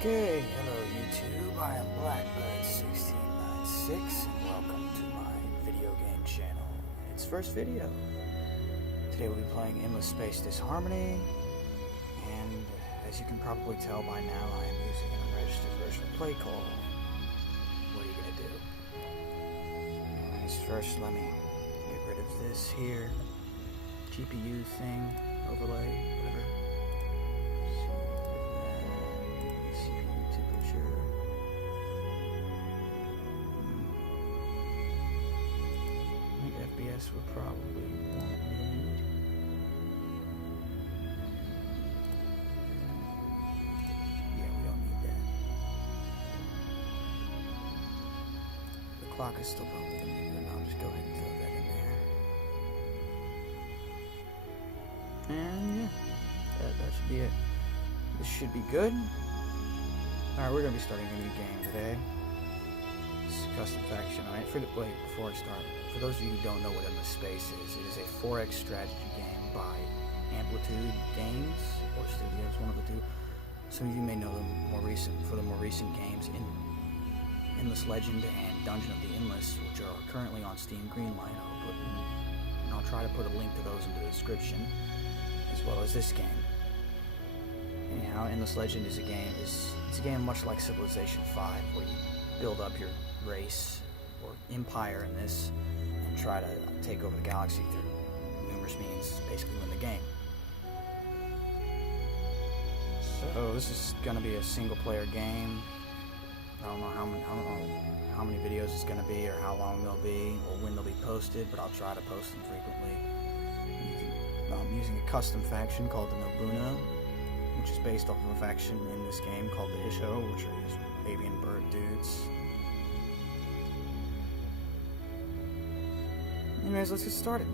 Okay, hello YouTube, I am Blackbird1696 and welcome to my video game channel. It's first video. Today we'll be playing Endless Space Disharmony, and as you can probably tell by now, I am using an unregistered version of PlayCall. What are you gonna do? Anyways, first let me get rid of this here. GPU thing, overlay, whatever. FPS would probably won't need. Yeah, we don't need that. The clock is still probably going to be good. I'll just go ahead and throw that in there. And yeah, that should be it. This should be good. Alright, we're going to be starting a new game today. Custom faction. Alright, wait, before I start, for those of you who don't know what Endless Space is, it is a 4X strategy game by Amplitude Games, or Studios, one of the two. Some of you may know them for the more recent games, Endless Legend and Dungeon of the Endless, which are currently on Steam Greenlight. I'll try to put a link to those in the description, as well as this game. Anyhow, Endless Legend is a game much like Civilization 5, where you build up your race or empire in this and try to take over the galaxy through numerous means, basically win the game. So this is going to be a single player game. I don't know how many videos it's going to be or how long they'll be or when they'll be posted, but I'll try to post them frequently. I'm using a custom faction called the Nobuna, which is based off of a faction in this game called the Isho, which are these avian bird dudes. Anyways, let's get started.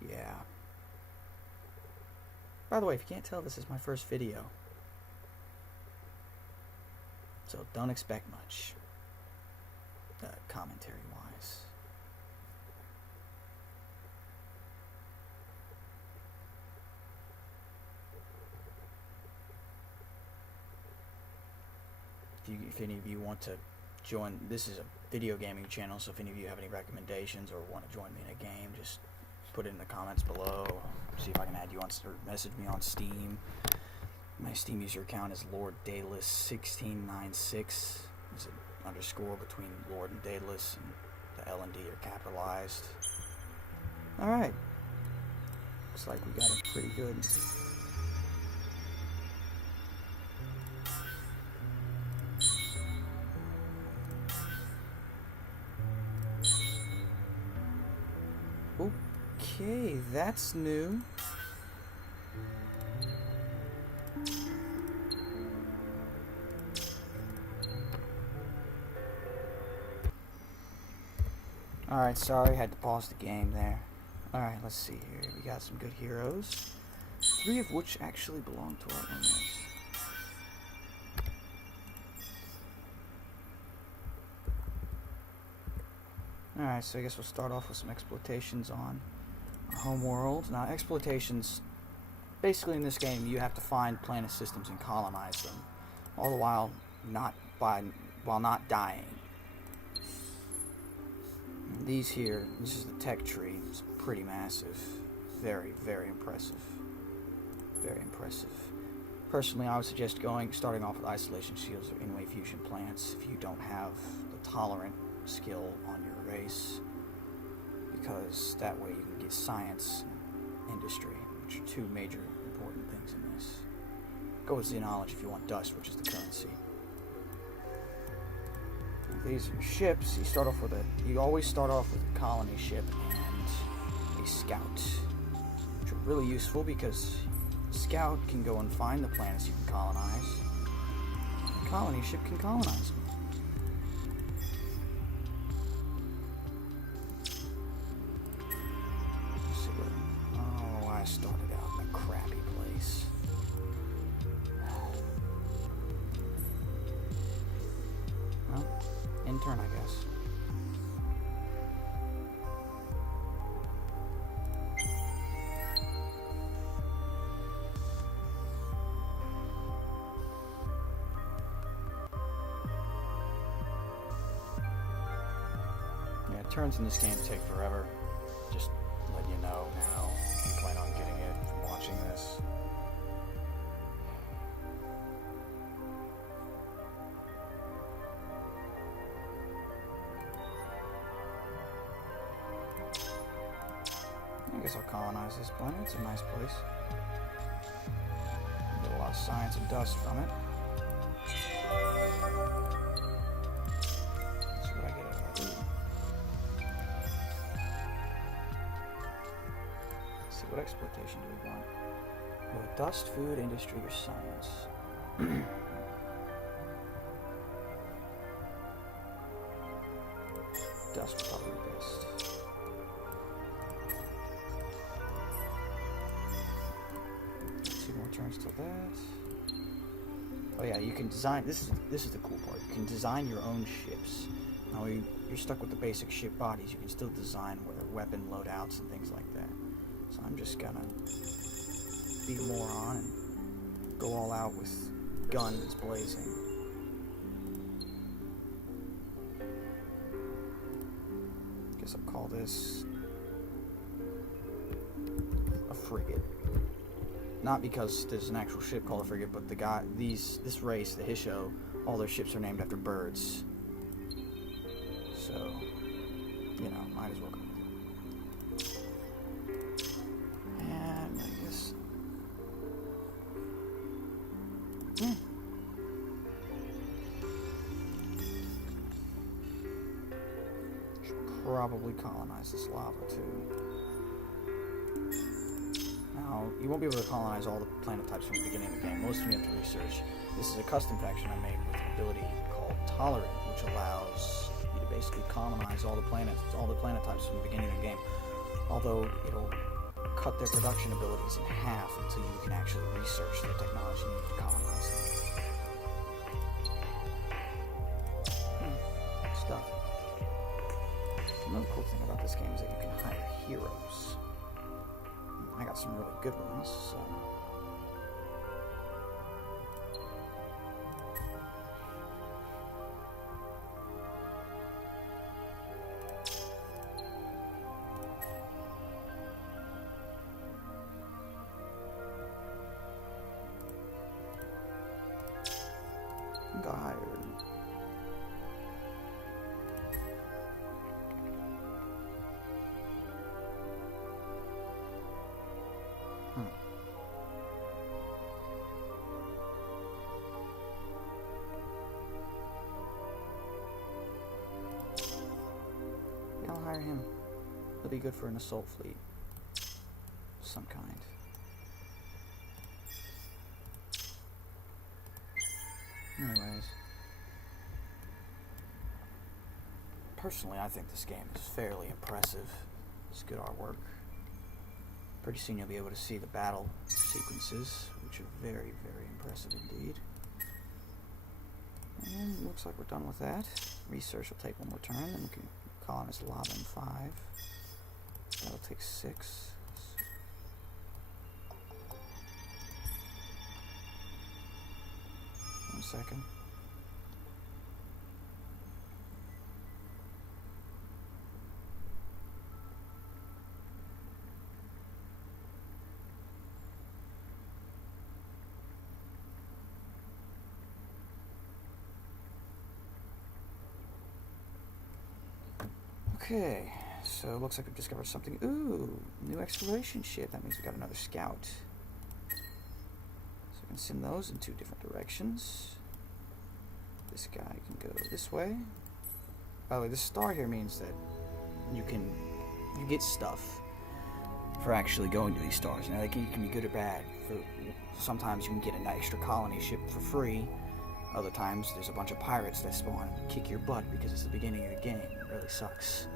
Yeah. By the way, if you can't tell, this is my first video. So don't expect much, commentary-wise. If any of you want to join, this is a video gaming channel, so if any of you have any recommendations or want to join me in a game, just put it in the comments below. See if I can add you on, or message me on Steam. My Steam user account is LordDaedalus1696. There's an underscore between Lord and Daedalus, and the L and D are capitalized. Alright. Looks like we got it pretty good. Okay, that's new. Alright, sorry, had to pause the game there. Alright, let's see here. We got some good heroes, 3 of which actually belong to our owners. Alright, so I guess we'll start off with some exploitations on our home world. Now, exploitations, basically in this game, you have to find planet systems and colonize them, all the while not dying. These here, this is the tech tree. It's pretty massive. Very, very impressive. Very impressive. Personally, I would suggest starting off with isolation shields or in-way fusion plants if you don't have the tolerant skill on your race, because that way you can get science and industry, which are 2 major important things in this. Go with Xenology if you want dust, which is the currency. These are your ships. You always start off with a colony ship and a scout, which are really useful because the scout can go and find the planets you can colonize. The colony ship can colonize them. I started out in a crappy place. Well, intern, I guess. turns in this game take forever. Just letting you know now if you plan on getting it from watching this. I guess I'll colonize this planet. It's a nice place. Get a lot of science and dust from it. That's what I get out of that. Let's see, what exploitation do we want? Dust, food, industry, or science? Dust would probably be best. More turns till that. Oh yeah, you can design. This is the cool part. You can design your own ships. Now you're stuck with the basic ship bodies. You can still design whether weapon loadouts and things like that. So I'm just gonna be a moron and go all out with guns blazing. Guess I'll call this a frigate. Not because there's an actual ship called a frigate, but this race, the Hisho, all their ships are named after birds. So, you know, might as well go with it. And I guess... Should probably colonize this lava, too. Now, you won't be able to colonize all the planet types from the beginning of the game. Most of them you have to research. This is a custom faction I made with an ability called Tolerant, which allows you to basically colonize all the planet types from the beginning of the game. Although it'll cut their production abilities in half until you can actually research the technology needed to colonize them. Stuff. Another cool thing about this game is that you can hire heroes. I got some really good ones, so... I got hired. I'll hire him. He'll be good for an assault fleet of some kind. Anyways. Personally, I think this game is fairly impressive. It's good artwork. Pretty soon you'll be able to see the battle sequences, which are very, very impressive indeed. And looks like we're done with that. Research will take one more turn, then we can colonize lava in 5. That'll take 6. One second. Okay, so it looks like we've discovered something. Ooh, new exploration ship. That means we got another scout. So we can send those in 2 different directions. This guy can go this way. By the way, this star here means that you get stuff for actually going to these stars. Now, it can be good or bad. Sometimes you can get an extra colony ship for free. Other times, there's a bunch of pirates that spawn and kick your butt because it's the beginning of the game. It really sucks.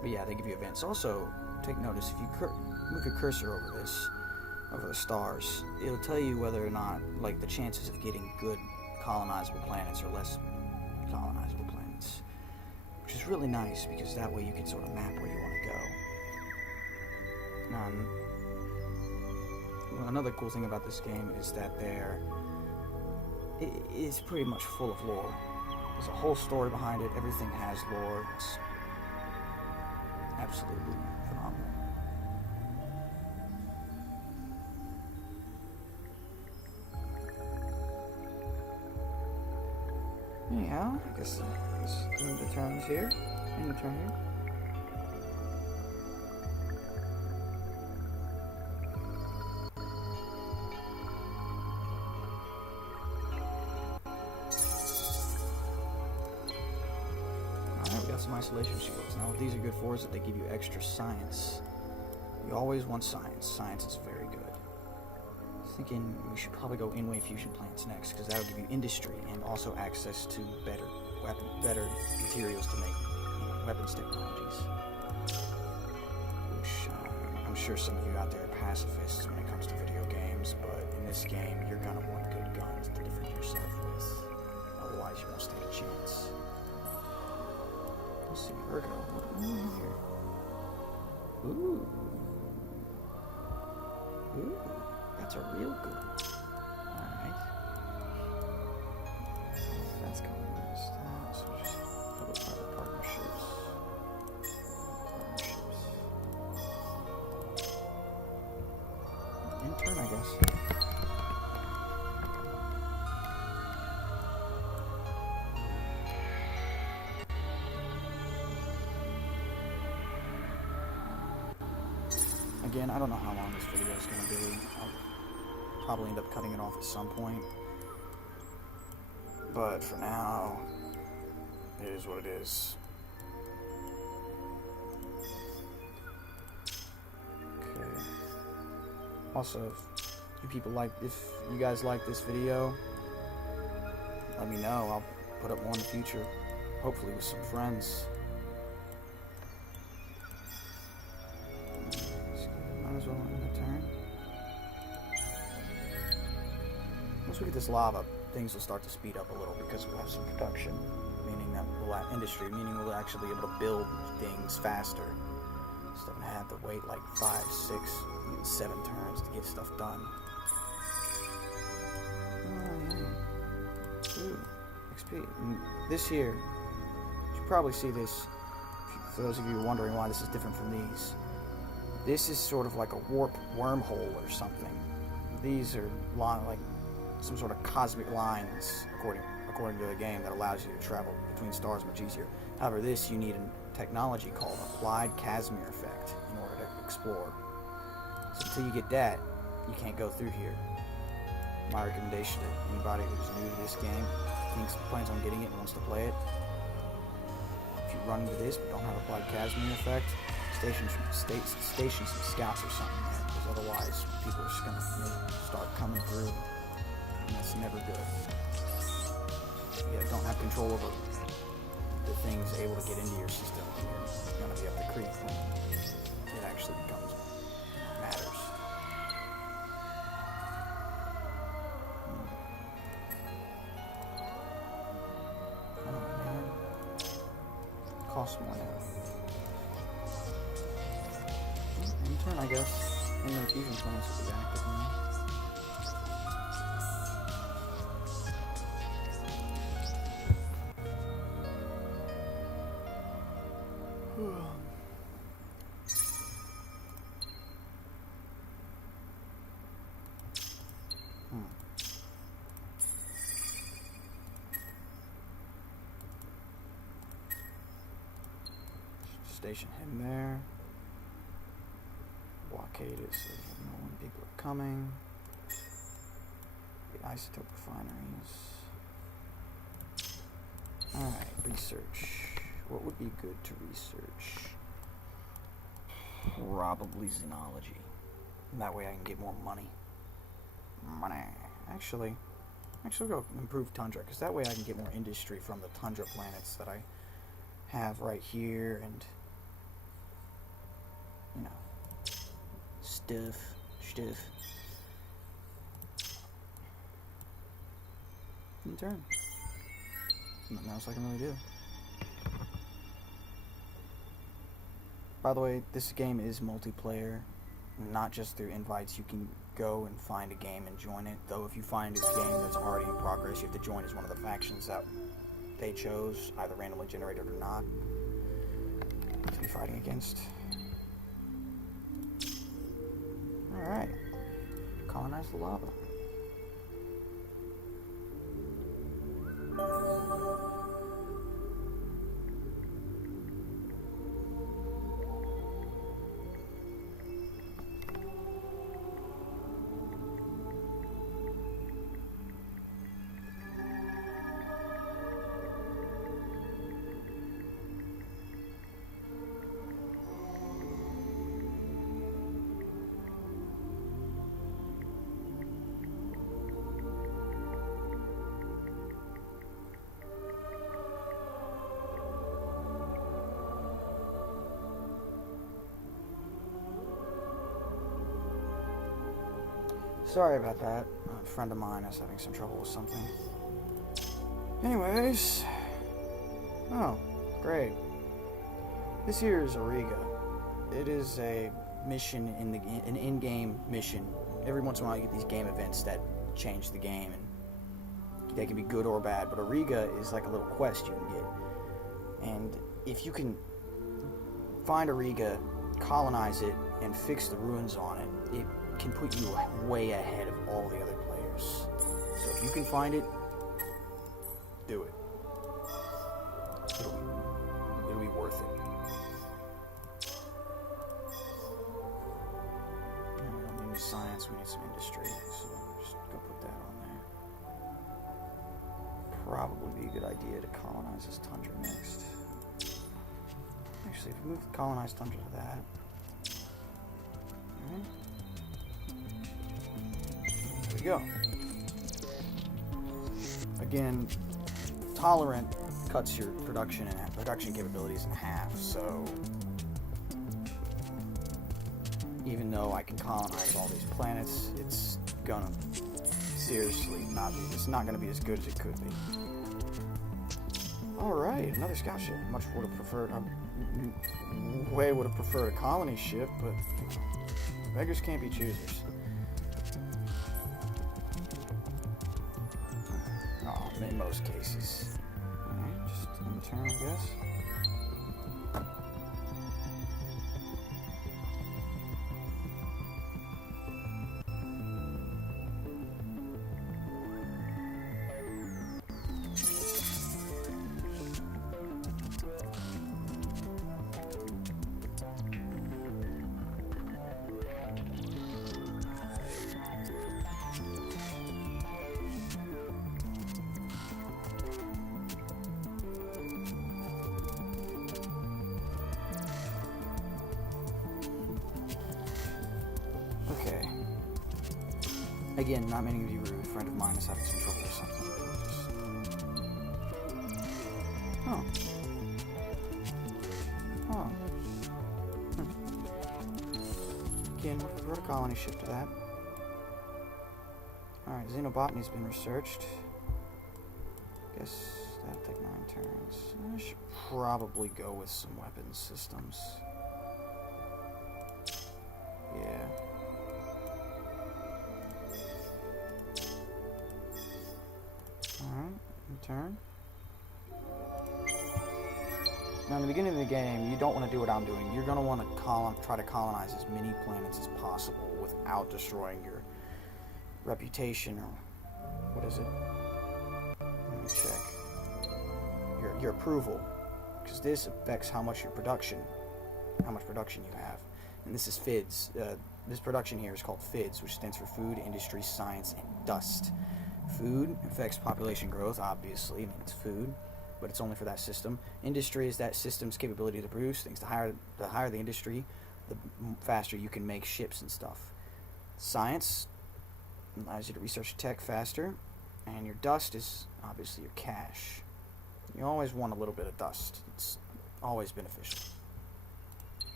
But yeah, they give you events. Also, take notice, if you move your cursor over the stars, it'll tell you whether or not, like, the chances of getting good colonizable planets or less colonizable planets. Which is really nice, because that way you can sort of map where you want to go. Now, another cool thing about this game is that it is pretty much full of lore. There's a whole story behind it. Everything has lore. It's absolutely phenomenal. Anyhow, I guess end the turns here. End the turn here. Alright, we got some isolation shields. Now what these are good for is that they give you extra science. You always want science. Science is very good. Thinking we should probably go in-way fusion plants next, because that'll give you industry and also access to better materials to make weapons technologies. Which I'm sure some of you out there are pacifists when it comes to video games, but in this game you're gonna want good guns to defend yourself with. Otherwise you won't stand a chance. Let's see, Virgo. What do we have here? Ooh. Ooh. That's a real good one. Alright. That's coming minus that. So just double private partnerships. Intern, I guess. Again, I don't know how long this video is going to be. I'll probably end up cutting it off at some point. But for now, it is what it is. Okay. Also, if you guys like this video, let me know. I'll put up more in the future, hopefully with some friends. Might as well end the turn. Once we get this lava, things will start to speed up a little because we'll have some production, meaning that we'll have industry, meaning we'll actually be able to build things faster. Instead of having to wait like 5, 6, even 7 turns to get stuff done. Oh yeah. Ooh, XP. This here, you should probably see this. For those of you wondering why this is different from these, this is sort of like a warp wormhole or something. These are like some sort of cosmic lines, according to the game, that allows you to travel between stars much easier. However, this, you need a technology called Applied Casimir Effect in order to explore. So until you get that, you can't go through here. My recommendation to anybody who's new to this game, plans on getting it and wants to play it, if you run into this but don't have Applied Casimir Effect, station some scouts or something, man, because otherwise people are just going to start coming through. And that's never good. You don't have control over the things able to get into your system, and you're going to be up the creek when it actually matters. Oh man. Costs more now. In turn, I guess. And the fusion plants will be active now. Station him there. Blockade it so you know when people are coming. The isotope refineries. Alright, research. What would be good to research? Probably xenology. That way I can get more money. Actually go improve tundra, because that way I can get more industry from the tundra planets that I have right here, and you know, stuff. In turn. Nothing else I can really do. By the way, this game is multiplayer, not just through invites. You can go and find a game and join it, though if you find a game that's already in progress, you have to join as one of the factions that they chose, either randomly generated or not, to be fighting against. Alright. Colonize the lava. Sorry about that. A friend of mine is having some trouble with something. Anyways. Oh, great. This here is Auriga. It is a mission an in-game mission. Every once in a while you get these game events that change the game, and they can be good or bad, but Auriga is like a little quest you can get. And if you can find Auriga, colonize it, and fix the ruins on it, it can put you way ahead of all the other players. So if you can find it, do it. It'll be worth it. And we don't need science, we need some industry. So just go put that on there. Probably be a good idea to colonize this tundra next. Actually, if we move the colonized tundra to that. Alright. There we go. Again, tolerant cuts your production capabilities in half, so even though I can colonize all these planets, it's gonna seriously it's not gonna be as good as it could be. Alright, another scout ship. Much would have preferred a colony ship, but beggars can't be choosers. In most cases. Alright, just in turn, I guess. Okay. Again, not meaning to be rude. A friend of mine is having some trouble with something. Oh. Oh. Again, we'll prefer a colony ship to that. Alright, xenobotany's been researched. Guess that'll take 9 turns. I should probably go with some weapons systems. Yeah. Alright, turn. Now, in the beginning of the game, you don't want to do what I'm doing. You're going to want to try to colonize as many planets as possible without destroying your reputation, or what is it? Let me check. Your approval, because this affects how much production you have. And this is FIDS. This production here is called FIDS, which stands for Food, Industry, Science, and Dust. Food affects population growth, obviously. I mean, it's food, but it's only for that system. Industry is that system's capability to produce things. The higher the industry, the faster you can make ships and stuff. Science allows you to research tech faster, and your dust is obviously your cash. You always want a little bit of dust. It's always beneficial.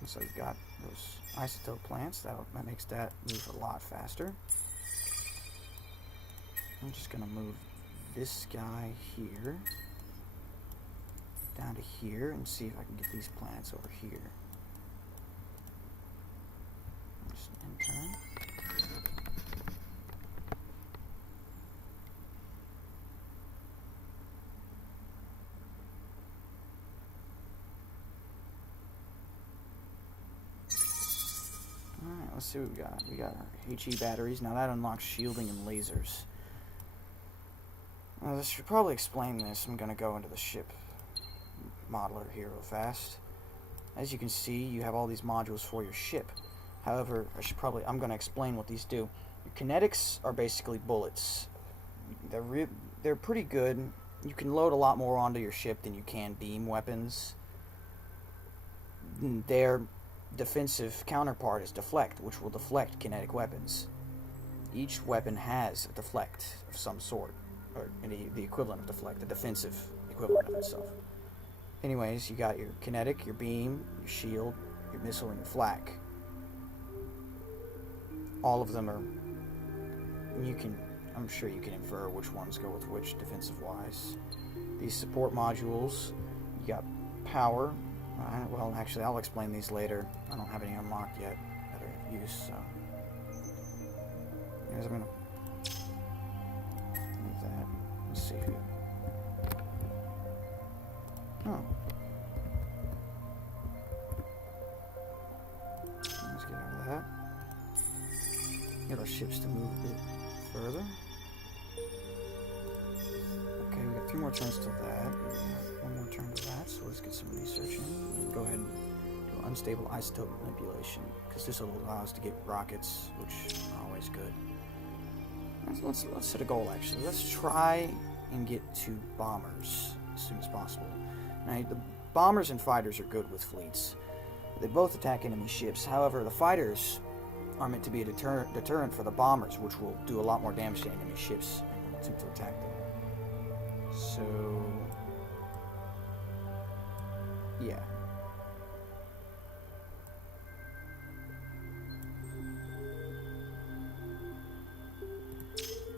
And so you've got those isotope plants. That makes that move a lot faster. I'm just going to move this guy here down to here and see if I can get these planets over here. Just in turn. let's see what we got. We got our HE batteries. Now that unlocks shielding and lasers. Now, this should probably explain this. I'm going to go into the ship modeler here real fast. As you can see, you have all these modules for your ship. However, I'm going to explain what these do. Your kinetics are basically bullets. They're pretty good. You can load a lot more onto your ship than you can beam weapons. Their defensive counterpart is deflect, which will deflect kinetic weapons. Each weapon has a deflect of some sort, or the equivalent of deflect, the defensive equivalent of itself. Anyways, you got your kinetic, your beam, your shield, your missile, and your flak. All of them are, I'm sure you can infer which ones go with which defensive-wise. These support modules, you got power. Well, actually, I'll explain these later. I don't have any unlocked yet that are of use, so. Anyways, I'm gonna leave that. Let's see if we. Oh. Let's get out of that. Get our ships to move a bit further. Okay, we got 3 more turns to that. One more turn to that, so let's get some research in. Go ahead and do unstable isotope manipulation, because this will allow us to get rockets, which are always good. Let's set a goal, actually. Let's try and get to bombers as soon as possible. Now, the bombers and fighters are good with fleets. They both attack enemy ships. However, the fighters are meant to be a deterrent for the bombers, which will do a lot more damage to enemy ships and attempt to attack them. So, yeah.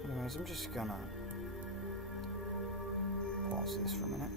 Anyways, I'm just gonna pause this for a minute.